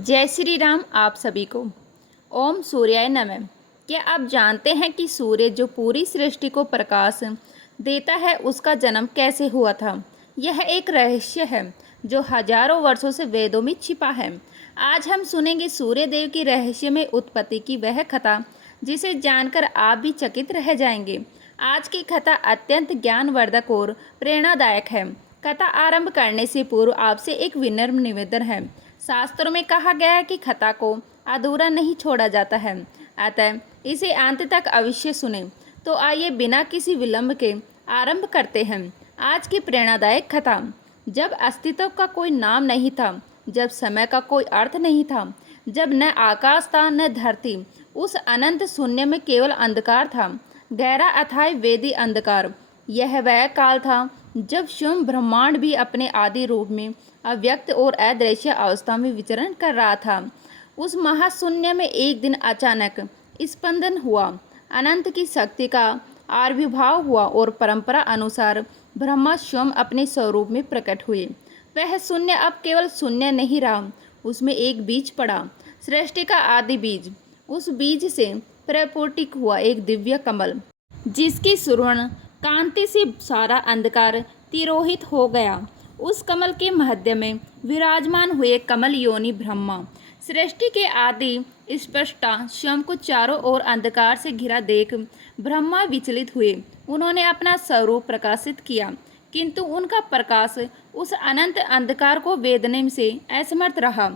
जय श्री राम आप सभी को। ओम सूर्याय नमः। क्या आप जानते हैं कि सूर्य जो पूरी सृष्टि को प्रकाश देता है उसका जन्म कैसे हुआ था? यह एक रहस्य है जो हजारों वर्षों से वेदों में छिपा है। आज हम सुनेंगे सूर्य देव की रहस्यमय उत्पत्ति की वह कथा जिसे जानकर आप भी चकित रह जाएंगे। आज की कथा अत्यंत ज्ञानवर्धक और प्रेरणादायक है। कथा आरंभ करने से पूर्व आपसे एक विनम्र निवेदन है। शास्त्रों में कहा गया है कि कथा को अधूरा नहीं छोड़ा जाता है, अतः इसे अंत तक अवश्य सुने। तो आइए बिना किसी विलंब के आरंभ करते हैं आज की प्रेरणादायक कथा। जब अस्तित्व का कोई नाम नहीं था, जब समय का कोई अर्थ नहीं था, जब न आकाश था न धरती, उस अनंत शून्य में केवल अंधकार था, गहरा अथाह वेदी अंधकार। यह वह काल था जब स्वयं ब्रह्मांड भी अपने आदि रूप में अव्यक्त और अदृश्य अवस्था में विचरण कर रहा था। उस महाशून्य में एक दिन अचानक स्पंदन हुआ, अनंत की शक्ति का आविर्भाव हुआ और परंपरा अनुसार ब्रह्मा स्वयं अपने स्वरूप में प्रकट हुए। वह शून्य अब केवल शून्य नहीं रहा, उसमें एक बीज पड़ा, सृष्टि का आदि बीज। उस बीज से प्रस्फुटित हुआ एक दिव्य कमल, जिसकी सुवर्ण कांति से सारा अंधकार तिरोहित हो गया। उस कमल के मध्य में विराजमान हुए कमल योनि ब्रह्मा, सृष्टि के आदि स्पष्टा स्वयं को चारों ओर अंधकार से घिरा देख ब्रह्मा विचलित हुए। उन्होंने अपना स्वरूप प्रकाशित किया, किंतु उनका प्रकाश उस अनंत अंधकार को वेदने से असमर्थ रहा।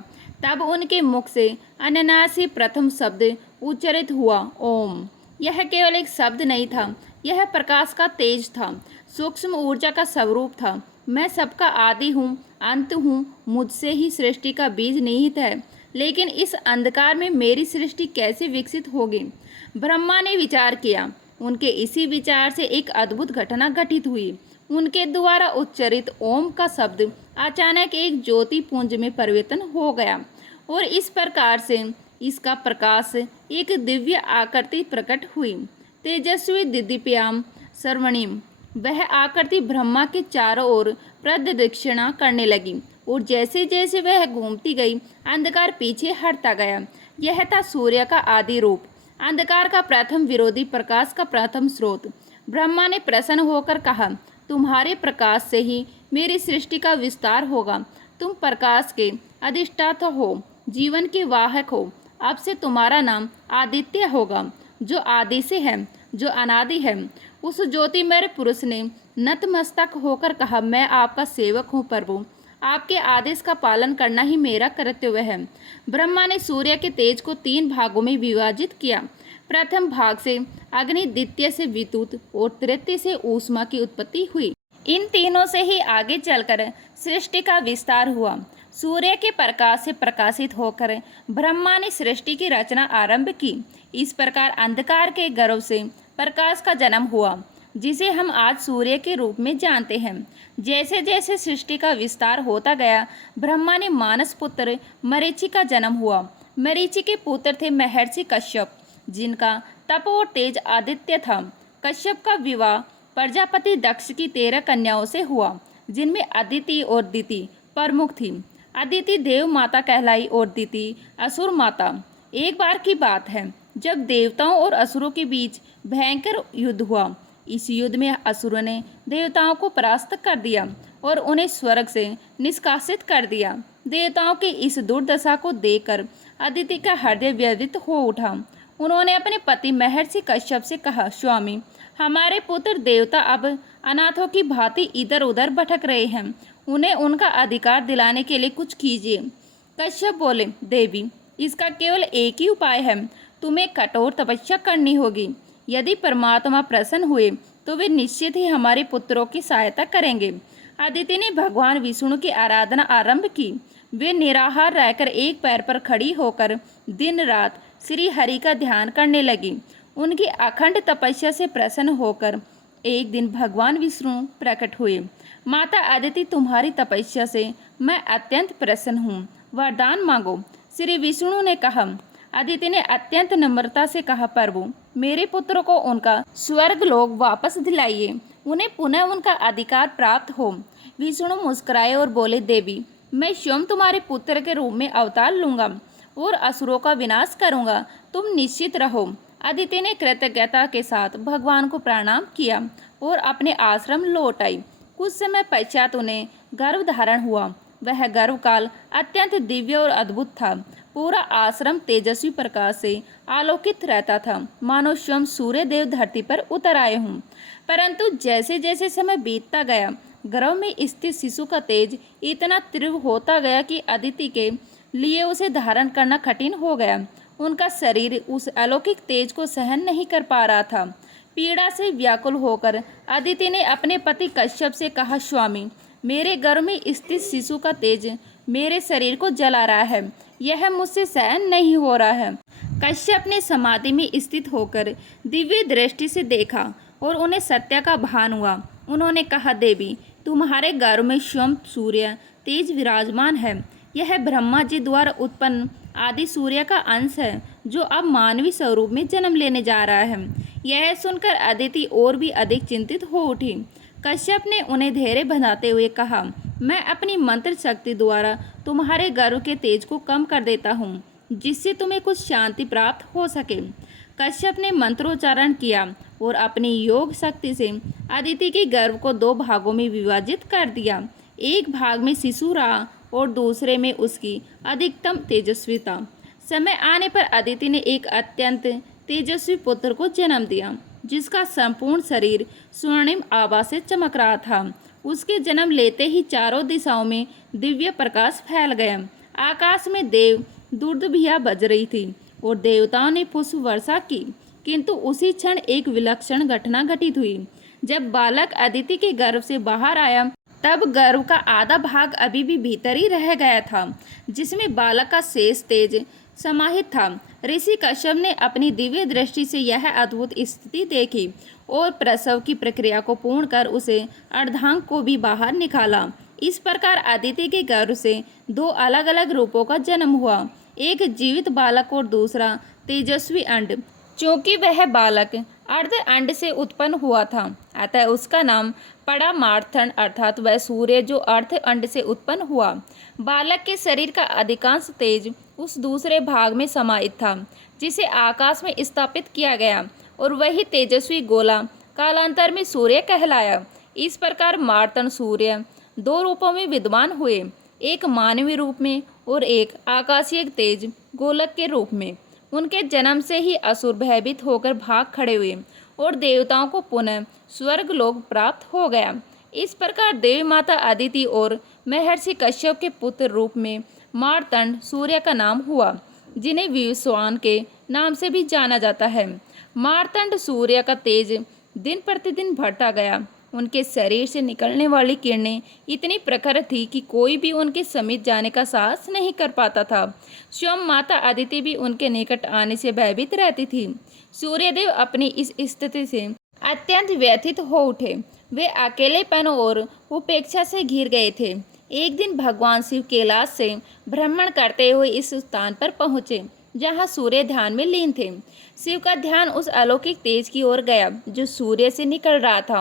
तब उनके मुख से अनायासी प्रथम शब्द उच्चारित हुआ, ओम। यह केवल एक शब्द नहीं था, यह प्रकाश का तेज था, सूक्ष्म ऊर्जा का स्वरूप था। मैं सबका आदि हूँ, अंत हूँ, मुझसे ही सृष्टि का बीज निहित है। लेकिन इस अंधकार में मेरी सृष्टि कैसे विकसित होगी? ब्रह्मा ने विचार किया। उनके इसी विचार से एक अद्भुत घटना घटित हुई। उनके द्वारा उच्चारित ओम का शब्द अचानक एक ज्योति पुंज में परिवर्तन हो गया और इस प्रकार से इसका प्रकाश एक दिव्य आकृति प्रकट हुई, तेजस्वी दिदीप्याम सर्वणिम। वह आकृति ब्रह्मा के चारों ओर प्रदक्षिणा करने लगी और जैसे जैसे वह घूमती गई अंधकार पीछे हटता गया। यह था सूर्य का आदि रूप, अंधकार का प्रथम विरोधी, प्रकाश का प्रथम स्रोत। ब्रह्मा ने प्रसन्न होकर कहा, तुम्हारे प्रकाश से ही मेरी सृष्टि का विस्तार होगा। तुम प्रकाश के अधिष्ठाता हो, जीवन के वाहक हो। अब से तुम्हारा नाम आदित्य होगा, जो आदि से है, जो अनादि है। उस ज्योतिमय पुरुष ने नतमस्तक होकर कहा, मैं आपका सेवक हूँ प्रभु, आपके आदेश का पालन करना ही मेरा कर्तव्य है। ब्रह्मा ने सूर्य के तेज को 3 भागों में विभाजित किया। प्रथम भाग से अग्नि, द्वितीय से विद्युत और तृतीय से ऊष्मा की उत्पत्ति हुई। इन तीनों से ही आगे चलकर सृष्टि का विस्तार हुआ। सूर्य के प्रकाश से प्रकाशित होकर ब्रह्मा ने सृष्टि की रचना आरंभ की। इस प्रकार अंधकार के गर्भ से प्रकाश का जन्म हुआ, जिसे हम आज सूर्य के रूप में जानते हैं। जैसे जैसे सृष्टि का विस्तार होता गया, ब्रह्मा ने मानस पुत्र मरीचि का जन्म हुआ। मरीचि के पुत्र थे महर्षि कश्यप, जिनका तप और तेज आदित्य था। कश्यप का विवाह प्रजापति दक्ष की 13 कन्याओं से हुआ, जिनमें अदिति और दिति प्रमुख थी। अदिति देव माता कहलाई और दिति असुर माता। एक बार की बात है, जब देवताओं और असुरों के बीच भयंकर युद्ध हुआ। इस युद्ध में असुरों ने देवताओं को परास्त कर दिया और उन्हें स्वर्ग से निष्कासित कर दिया। देवताओं की इस दुर्दशा को देखकर अदिति का हृदय व्यथित हो उठा। उन्होंने अपने पति महर्षि कश्यप से कहा, स्वामी, हमारे पुत्र देवता अब अनाथों की भांति इधर उधर भटक रहे हैं, उन्हें उनका अधिकार दिलाने के लिए कुछ कीजिए। कश्यप बोले, देवी, इसका केवल एक ही उपाय है, तुम्हें कठोर तपस्या करनी होगी। यदि परमात्मा प्रसन्न हुए तो वे निश्चित ही हमारे पुत्रों की सहायता करेंगे। अदिति ने भगवान विष्णु की आराधना आरंभ की। वे निराहार रहकर एक पैर पर खड़ी होकर दिन रात श्री हरि का ध्यान करने लगी। उनकी अखंड तपस्या से प्रसन्न होकर एक दिन भगवान विष्णु प्रकट हुए। माता अदिति, तुम्हारी तपस्या से मैं अत्यंत प्रसन्न हूँ, वरदान मांगो। श्री विष्णु ने कहा। अदिति ने अत्यंत नम्रता से कहा, प्रभु, मेरे पुत्र को उनका स्वर्ग लोक वापस दिलाइए, उन्हें पुनः उनका अधिकार प्राप्त हो। विष्णु मुस्कुराए और बोले, देवी, मैं स्वयं तुम्हारे पुत्र के रूप में अवतार लूंगा और असुरों का विनाश करूंगा, तुम निश्चित रहो। अदिति ने कृतज्ञता के साथ भगवान को प्रणाम किया और अपने आश्रम लौट आई। कुछ समय पश्चात उन्हें गर्भ धारण हुआ। वह गर्भकाल अत्यंत दिव्य और अद्भुत था। पूरा आश्रम तेजस्वी प्रकाश से आलोकित रहता था, मानो स्वयं सूर्य देव धरती पर उतर आए हों। परंतु जैसे जैसे समय बीतता गया, गर्भ में स्थित शिशु का तेज इतना तीव्र होता गया कि अदिति के लिए उसे धारण करना कठिन हो गया। उनका शरीर उस अलौकिक तेज को सहन नहीं कर पा रहा था। पीड़ा से व्याकुल होकर अदिति ने अपने पति कश्यप से कहा, स्वामी, मेरे गर्भ में स्थित शिशु का तेज मेरे शरीर को जला रहा है। यह मुझसे सहन नहीं हो रहा है। कश्यप ने समाधि में स्थित होकर दिव्य दृष्टि से देखा और उन्हें सत्य का भान हुआ। उन्होंने कहा, देवी, तुम्हारे गर्भ में स्वयं सूर्य तेज विराजमान है। यह ब्रह्मा जी द्वारा उत्पन्न आदि सूर्य का अंश है, जो अब मानवीय स्वरूप में जन्म लेने जा रहा है। यह सुनकर अदिति और भी अधिक चिंतित हो उठी। कश्यप ने उन्हें धैर्य बंधाते हुए कहा, मैं अपनी मंत्र शक्ति द्वारा तुम्हारे गर्भ के तेज को कम कर देता हूँ, जिससे तुम्हें कुछ शांति प्राप्त हो सके। कश्यप ने मंत्रोच्चारण किया और अपनी योग शक्ति से अदिति के गर्भ को 2 भागों में विभाजित कर दिया। एक भाग में शिशु रहा और दूसरे में उसकी अधिकतम तेजस्विता। समय आने पर अदिति ने एक अत्यंत तेजस्वी पुत्र को जन्म दिया, जिसका संपूर्ण शरीर स्वर्णिम आभा से चमक रहा था। उसके जन्म लेते ही चारों दिशाओं में दिव्य प्रकाश फैल गया। आकाश में देव दुर्दभिया बज रही थी और देवताओं ने पुष्प वर्षा की। किंतु उसी क्षण एक विलक्षण घटना घटित हुई। जब बालक अदिति के गर्भ से बाहर आया, तब गर्भ का आधा भाग अभी भी भीतर ही रह गया था, जिसमें बालक का शेष तेज समाहित था। ऋषि कश्यप ने अपनी दिव्य दृष्टि से यह अद्भुत स्थिति देखी और प्रसव की प्रक्रिया को पूर्ण कर उसे अर्धांग को भी बाहर निकाला। इस प्रकार अदिति के गर्भ से 2 अलग अलग रूपों का जन्म हुआ, एक जीवित बालक और दूसरा तेजस्वी अंड। चूंकि वह बालक अर्ध अंड से उत्पन्न हुआ था, अतः उसका नाम पड़ा मार्थंड, अर्थात वह सूर्य जो अर्ध अंड से उत्पन्न हुआ। बालक के शरीर का अधिकांश तेज उस दूसरे भाग में समाहित था, जिसे आकाश में स्थापित किया गया, और वही तेजस्वी गोला कालांतर में सूर्य कहलाया। इस प्रकार मार्तंड सूर्य 2 रूपों में विद्यमान हुए, एक मानवीय रूप में और एक आकाशीय तेज गोलक के रूप में। उनके जन्म से ही असुर भयभीत होकर भाग खड़े हुए और देवताओं को पुनः स्वर्ग लोक प्राप्त हो गया। इस प्रकार देवी माता अदिति और महर्षि कश्यप के पुत्र रूप में मार्तंड सूर्य का नाम हुआ, जिन्हें विवस्वान के नाम से भी जाना जाता है। मार्तंड सूर्य का तेज दिन प्रतिदिन बढ़ता गया। उनके शरीर से निकलने वाली किरणें इतनी प्रखर थी कि कोई भी उनके समीप जाने का साहस नहीं कर पाता था। स्वयं माता अदिति भी उनके निकट आने से भयभीत रहती थी। सूर्यदेव अपनी इस स्थिति से अत्यंत व्यथित हो उठे। वे अकेलेपन और उपेक्षा से घिर गए थे। एक दिन भगवान शिव कैलाश से भ्रमण करते हुए इस स्थान पर पहुँचे जहाँ सूर्य ध्यान में लीन थे। शिव का ध्यान उस अलौकिक तेज की ओर गया जो सूर्य से निकल रहा था।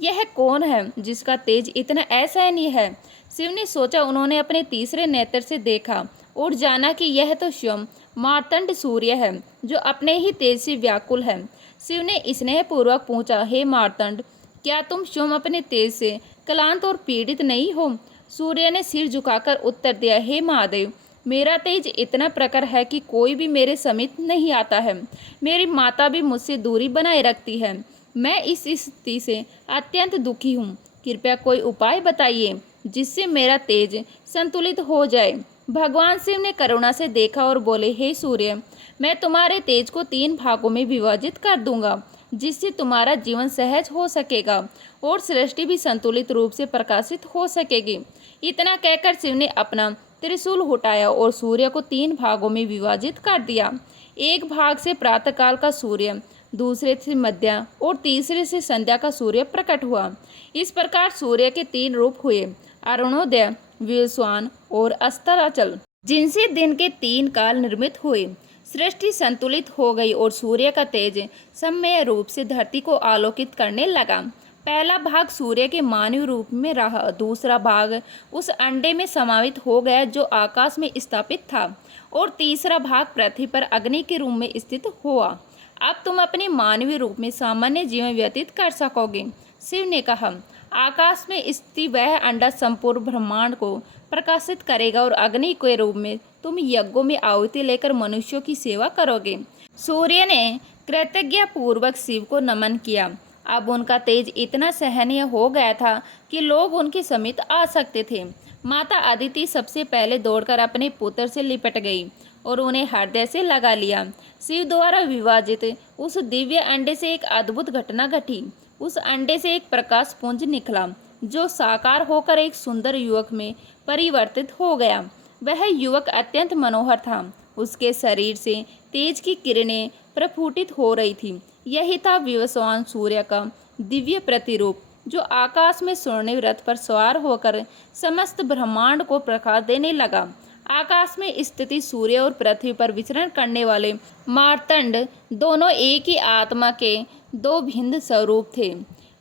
यह कौन है जिसका तेज इतना असहनीय है? शिव ने सोचा। उन्होंने अपने तीसरे नेत्र से देखा और जाना कि यह तो स्वयं मार्तंड सूर्य है, जो अपने ही तेज से व्याकुल है। शिव ने स्नेहपूर्वक पूछा, हे मार्तंड, क्या तुम स्वयं अपने तेज से क्लांत और पीड़ित नहीं हो? सूर्य ने सिर झुकाकर उत्तर दिया, हे महादेव, मेरा तेज इतना प्रखर है कि कोई भी मेरे समीप नहीं आता है। मेरी माता भी मुझसे दूरी बनाए रखती है। मैं इस स्थिति से अत्यंत दुखी हूँ। कृपया कोई उपाय बताइए जिससे मेरा तेज संतुलित हो जाए। भगवान शिव ने करुणा से देखा और बोले, हे सूर्य, मैं तुम्हारे तेज को 3 भागों में विभाजित कर दूंगा, जिससे तुम्हारा जीवन सहज हो सकेगा और सृष्टि भी संतुलित रूप से प्रकाशित हो सकेगी। इतना कहकर शिव ने अपना त्रिशूल उठाया और सूर्य को 3 भागों में विभाजित कर दिया। एक भाग से प्रातःकाल का सूर्य, दूसरे से मध्य और तीसरे से संध्या का सूर्य प्रकट हुआ। इस प्रकार सूर्य के 3 रूप हुए, अरुणोदय, विवस्वान और अस्ताचल, जिनसे दिन के 3 काल निर्मित हुए। सृष्टि संतुलित हो गई और सूर्य का तेज सम्यय रूप से धरती को आलोकित करने लगा। पहला भाग सूर्य के मानव रूप में रहा, दूसरा भाग उस अंडे में समावित हो गया जो आकाश में स्थापित था, और तीसरा भाग पृथ्वी पर अग्नि के रूप में स्थित हुआ। अब तुम अपने मानवीय रूप में सामान्य जीवन व्यतीत कर सकोगे। शिव ने कहा, आकाश में स्थित वह अंडा संपूर्ण ब्रह्मांड को प्रकाशित करेगा और अग्नि के रूप में तुम यज्ञों में आहुति लेकर मनुष्यों की सेवा करोगे। सूर्य ने कृतज्ञता पूर्वक शिव को नमन किया। अब उनका तेज इतना सहनीय हो गया था कि लोग उनके समीप आ सकते थे। माता अदिति सबसे पहले दौड़कर अपने पुत्र से लिपट गई और उन्हें हृदय से लगा लिया। शिव द्वारा विभाजित उस दिव्य अंडे से एक अद्भुत घटना घटी। उस अंडे से एक प्रकाश पुंज निकला जो साकार होकर एक सुंदर युवक में परिवर्तित हो गया। वह युवक अत्यंत मनोहर था। उसके शरीर से तेज की किरणें प्रस्फुटित हो रही थी। यही था विवस्वान सूर्य का दिव्य प्रतिरूप, जो आकाश में स्वर्णिम रथ पर सवार होकर समस्त ब्रह्मांड को प्रकाश देने लगा। आकाश में स्थित सूर्य और पृथ्वी पर विचरण करने वाले मार्तंड दोनों एक ही आत्मा के दो भिन्न स्वरूप थे।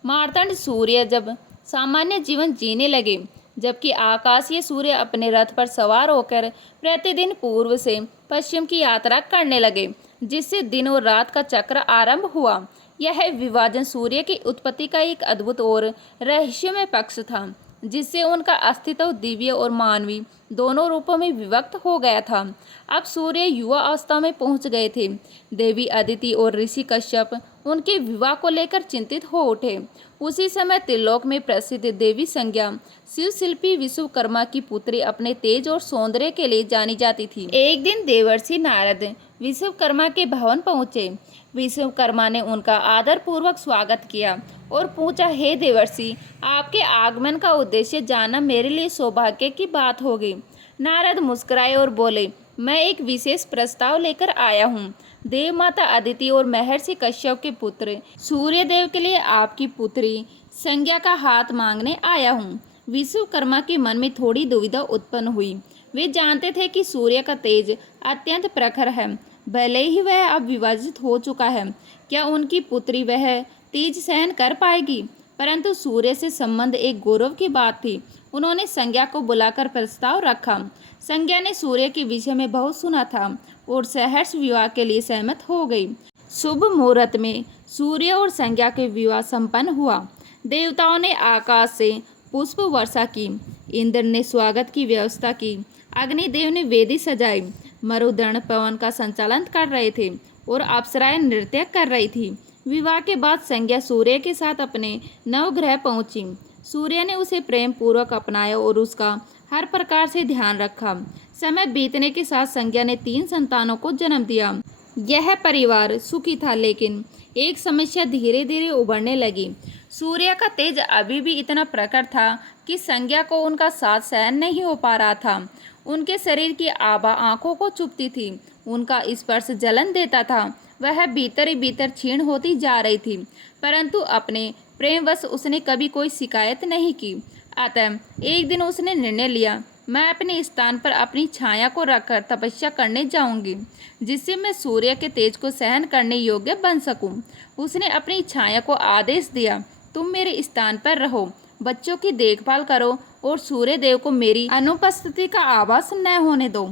मार्तंड सूर्य जब सामान्य जीवन जीने लगे, जबकि आकाशीय सूर्य अपने रथ पर सवार होकर प्रतिदिन पूर्व से पश्चिम की यात्रा करने लगे, जिससे दिन और रात का चक्र आरंभ हुआ। यह विभाजन सूर्य की उत्पत्ति का एक अद्भुत और रहस्यमय पक्ष था, जिससे उनका अस्तित्व दिव्य और मानवीय दोनों रूपों में विभक्त हो गया था। अब सूर्य युवा अवस्था में पहुंच गए थे। देवी अदिति और ऋषि कश्यप उनके विवाह को लेकर चिंतित हो उठे। उसी समय त्रिलोक में प्रसिद्ध देवी संज्ञा शिव शिल्पी विश्वकर्मा की पुत्री अपने तेज और सौंदर्य के लिए जानी जाती थी। एक दिन देवर्षि नारद विश्वकर्मा के भवन पहुंचे। विश्वकर्मा ने उनका आदर पूर्वक स्वागत किया और पूछा, हे देवर्षि, आपके आगमन का उद्देश्य जानना मेरे लिए सौभाग्य की बात होगी। नारद मुस्कुराए और बोले, मैं एक विशेष प्रस्ताव लेकर आया हूँ। देव माता अदिति और महर्षि कश्यप के पुत्र सूर्यदेव के लिए आपकी पुत्री संज्ञा का हाथ मांगने आया हूँ। विश्वकर्मा के मन में थोड़ी दुविधा उत्पन्न हुई। वे जानते थे कि सूर्य का तेज अत्यंत प्रखर है, भले ही वह अब विभाजित हो चुका है। क्या उनकी पुत्री वह तेज सहन कर पाएगी? परंतु सूर्य से संबंध एक गौरव की बात थी। उन्होंने संज्ञा को बुलाकर प्रस्ताव रखा। संज्ञा ने सूर्य के विषय में बहुत सुना था और सहर्ष विवाह के लिए सहमत हो गई। शुभ मुहूर्त में सूर्य और संज्ञा के विवाह संपन्न हुआ। देवताओं ने आकाश से पुष्प वर्षा की, इंद्र ने स्वागत की व्यवस्था की, अग्निदेव ने वेदी सजाई, मरुदण पवन का संचालन कर रहे थे और अप्सराएं नृत्य कर रही थी। विवाह के बाद संज्ञा सूर्य के साथ अपने नवग्रह पहुंची। सूर्य ने उसे प्रेम पूर्वक अपनाया और उसका हर प्रकार से ध्यान रखा। समय बीतने के साथ संज्ञा ने 3 संतानों को जन्म दिया। यह परिवार सुखी था, लेकिन एक समस्या धीरे धीरे उभरने लगी। सूर्य का तेज अभी भी इतना प्रखर था कि संज्ञा को उनका साथ सहन नहीं हो पा रहा था। उनके शरीर की आभा आंखों को चुभती थी, उनका स्पर्श जलन देता था। वह भीतर ही भीतर क्षीण होती जा रही थी, परंतु अपने प्रेमवश उसने कभी कोई शिकायत नहीं की। अतः एक दिन उसने निर्णय लिया, मैं अपने स्थान पर अपनी छाया को रखकर तपस्या करने जाऊंगी, जिससे मैं सूर्य के तेज को सहन करने योग्य बन सकूं। उसने अपनी छाया को आदेश दिया, तुम मेरे स्थान पर रहो, बच्चों की देखभाल करो और सूर्य देव को मेरी अनुपस्थिति का आभास न होने दो।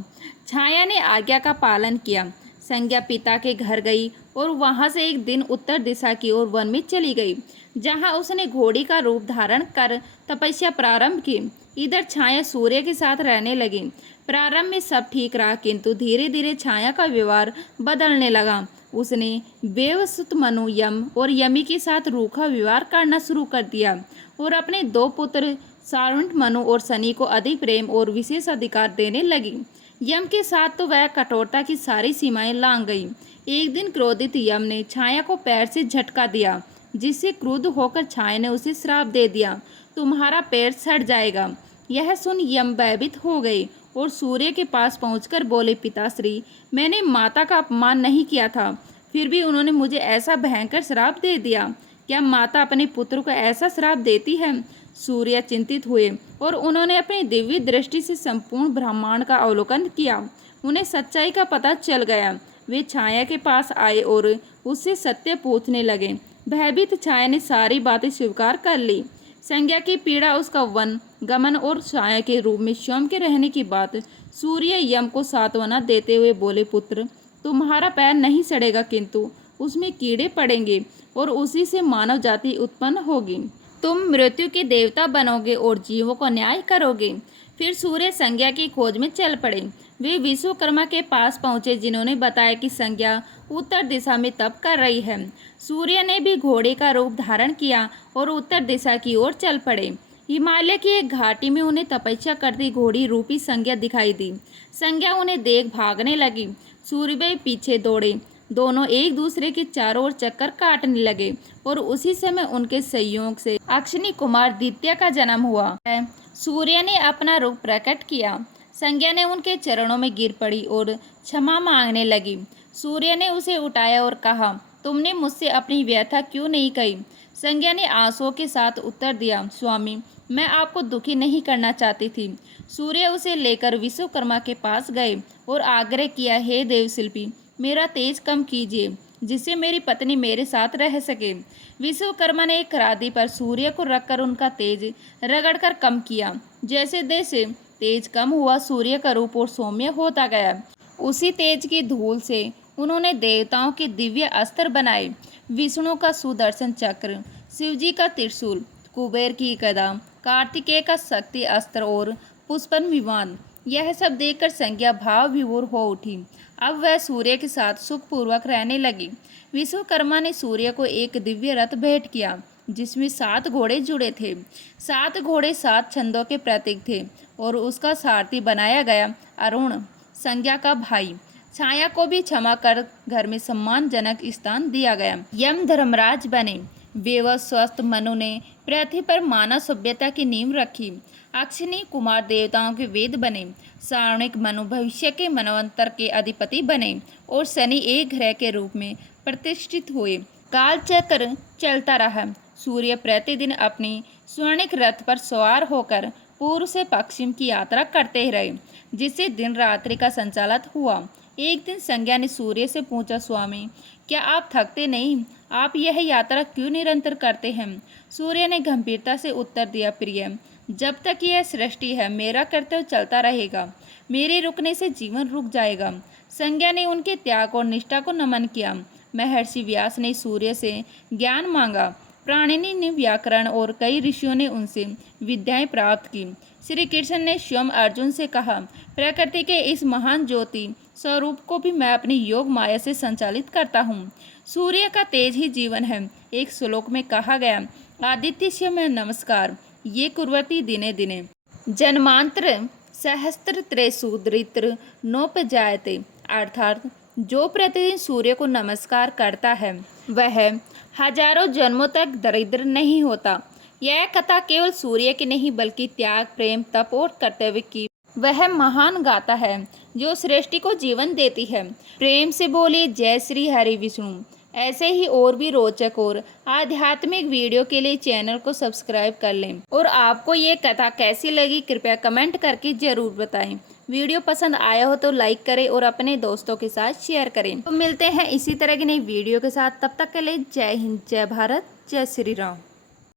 छाया ने आज्ञा का पालन किया। संज्ञा पिता के घर गई और वहां से एक दिन उत्तर दिशा की ओर वन में चली गई, जहां उसने घोड़ी का रूप धारण कर तपस्या प्रारंभ की। इधर छाया सूर्य के साथ रहने लगी। प्रारंभ में सब ठीक रहा, किंतु धीरे धीरे छाया का व्यवहार बदलने लगा। उसने बेवसुत मनु यम और यमी के साथ रूखा व्यवहार करना शुरू कर दिया और अपने 2 पुत्र सारुंठ मनु और शनि को अधिक प्रेम और विशेष अधिकार देने लगी। यम के साथ तो वह कठोरता की सारी सीमाएं लांघ गई। एक दिन क्रोधित यम ने छाया को पैर से झटका दिया, जिससे क्रुद्ध होकर छाया ने उसे श्राप दे दिया, तुम्हारा पैर सड़ जाएगा। यह सुन यम भयभीत हो गए और सूर्य के पास पहुंचकर बोले, पिताश्री, मैंने माता का अपमान नहीं किया था, फिर भी उन्होंने मुझे ऐसा भयंकर श्राप दे दिया। क्या माता अपने पुत्र को ऐसा श्राप देती है? सूर्य चिंतित हुए और उन्होंने अपनी दिव्य दृष्टि से संपूर्ण ब्रह्मांड का अवलोकन किया। उन्हें सच्चाई का पता चल गया। वे छाया के पास आए और उससे सत्य पूछने लगे। भयभीत छाया ने सारी बातें स्वीकार कर ली। संज्ञा की पीड़ा, उसका वन गमन और छाया के रूप में स्वयं के रहने की बात। सूर्य यम को सांत्वना देते हुए बोले, पुत्र, तुम्हारा पैर नहीं सड़ेगा, किंतु उसमें कीड़े पड़ेंगे और उसी से मानव जाति उत्पन्न होगी। तुम मृत्यु के देवता बनोगे और जीवों को न्याय करोगे। फिर सूर्य संज्ञा की खोज में चल पड़े। वे विश्वकर्मा के पास पहुंचे, जिन्होंने बताया कि संज्ञा उत्तर दिशा में तप कर रही है। सूर्य ने भी घोड़े का रूप धारण किया और उत्तर दिशा की ओर चल पड़े। हिमालय की एक घाटी में उन्हें तपस्या करती घोड़ी रूपी संज्ञा दिखाई दी। संज्ञा उन्हें देख भागने लगी। सूर्य भी पीछे दौड़े। दोनों एक दूसरे के चारों ओर चक्कर काटने लगे और उसी समय उनके संयोग से अक्षनी कुमार दित्य का जन्म हुआ। सूर्य ने अपना रूप प्रकट किया। संज्ञा ने उनके चरणों में गिर पड़ी और क्षमा मांगने लगी। सूर्य ने उसे उठाया और कहा, तुमने मुझसे अपनी व्यथा क्यों नहीं कही? संज्ञा ने आंसुओं के साथ उत्तर दिया, स्वामी, मैं आपको दुखी नहीं करना चाहती थी। सूर्य उसे लेकर विश्वकर्मा के पास गए और आग्रह किया, हे देवशिल्पी, मेरा तेज कम कीजिए, जिससे मेरी पत्नी मेरे साथ रह सके। विश्वकर्मा ने एक राधी पर सूर्य को रखकर उनका तेज रगड़कर कम किया। जैसे जैसे तेज कम हुआ, सूर्य का रूप और सौम्य होता गया। उसी तेज की धूल से उन्होंने देवताओं के दिव्य अस्त्र बनाए। विष्णु का सुदर्शन चक्र, शिवजी का त्रिशूल, कुबेर की गदा, कार्तिकेय का शक्ति अस्त्र और पुष्पन विमान। यह सब देखकर संज्ञा भाव विभोर हो उठी। अब वह सूर्य के साथ सुखपूर्वक रहने लगी। विश्वकर्मा ने सूर्य को एक दिव्य रथ भेंट किया, जिसमें 7 घोड़े जुड़े थे। 7 घोड़े 7 छंदों के प्रतीक थे और उसका सारथी बनाया गया अरुण, संज्ञा का भाई। छाया को भी क्षमा कर घर में सम्मानजनक स्थान दिया गया। यम धर्मराज बने। वेव स्वस्थ मनु ने पृथ्वी पर मानव सभ्यता की नींव रखी। अक्षनी कुमार देवताओं के वेद बने। सारणिक मनु भविष्य के मनवंतर के अधिपति बने और शनि एक ग्रह के रूप में प्रतिष्ठित हुए। काल चक्र चलता रहा। सूर्य प्रतिदिन अपनी स्वर्णिक रथ पर सवार होकर पूर्व से पश्चिम की यात्रा करते रहे, जिससे दिन रात्रि का संचालन हुआ। एक दिन संज्ञा ने सूर्य से पूछा, स्वामी, क्या आप थकते नहीं? आप यह यात्रा क्यों निरंतर करते हैं? सूर्य ने गंभीरता से उत्तर दिया, प्रिय, जब तक यह सृष्टि है, मेरा कर्तव्य चलता रहेगा। मेरे रुकने से जीवन रुक जाएगा। संज्ञा ने उनके त्याग और निष्ठा को नमन किया। महर्षि व्यास ने सूर्य से ज्ञान मांगा। प्राणिनि ने व्याकरण और कई ऋषियों ने उनसे विद्याएं प्राप्त की। श्री कृष्ण ने स्वयं अर्जुन से कहा, प्रकृति के इस महान ज्योति स्वरूप को भी मैं अपनी योग माया से संचालित करता हूँ। सूर्य का तेज ही जीवन है। एक श्लोक में कहा गया, आदित्य में नमस्कार, ये कुर्वती दिने दिने जन्मांतर सहस्त्र त्रेसु दरिद्र नोपजायते। अर्थात जो प्रतिदिन सूर्य को नमस्कार करता है, वह हजारों जन्मों तक दरिद्र नहीं होता। यह कथा केवल सूर्य की नहीं, बल्कि त्याग, प्रेम, तप और कर्तव्य की वह महान गाथा है, जो सृष्टि को जीवन देती है। प्रेम से बोलिए जय श्री हरि विष्णु। ऐसे ही और भी रोचक और आध्यात्मिक वीडियो के लिए चैनल को सब्सक्राइब कर लें। और आपको ये कथा कैसी लगी, कृपया कमेंट करके ज़रूर बताएं। वीडियो पसंद आया हो तो लाइक करें और अपने दोस्तों के साथ शेयर करें। तो मिलते हैं इसी तरह की नई वीडियो के साथ। तब तक के लिए जय हिंद, जय भारत, जय श्री राम।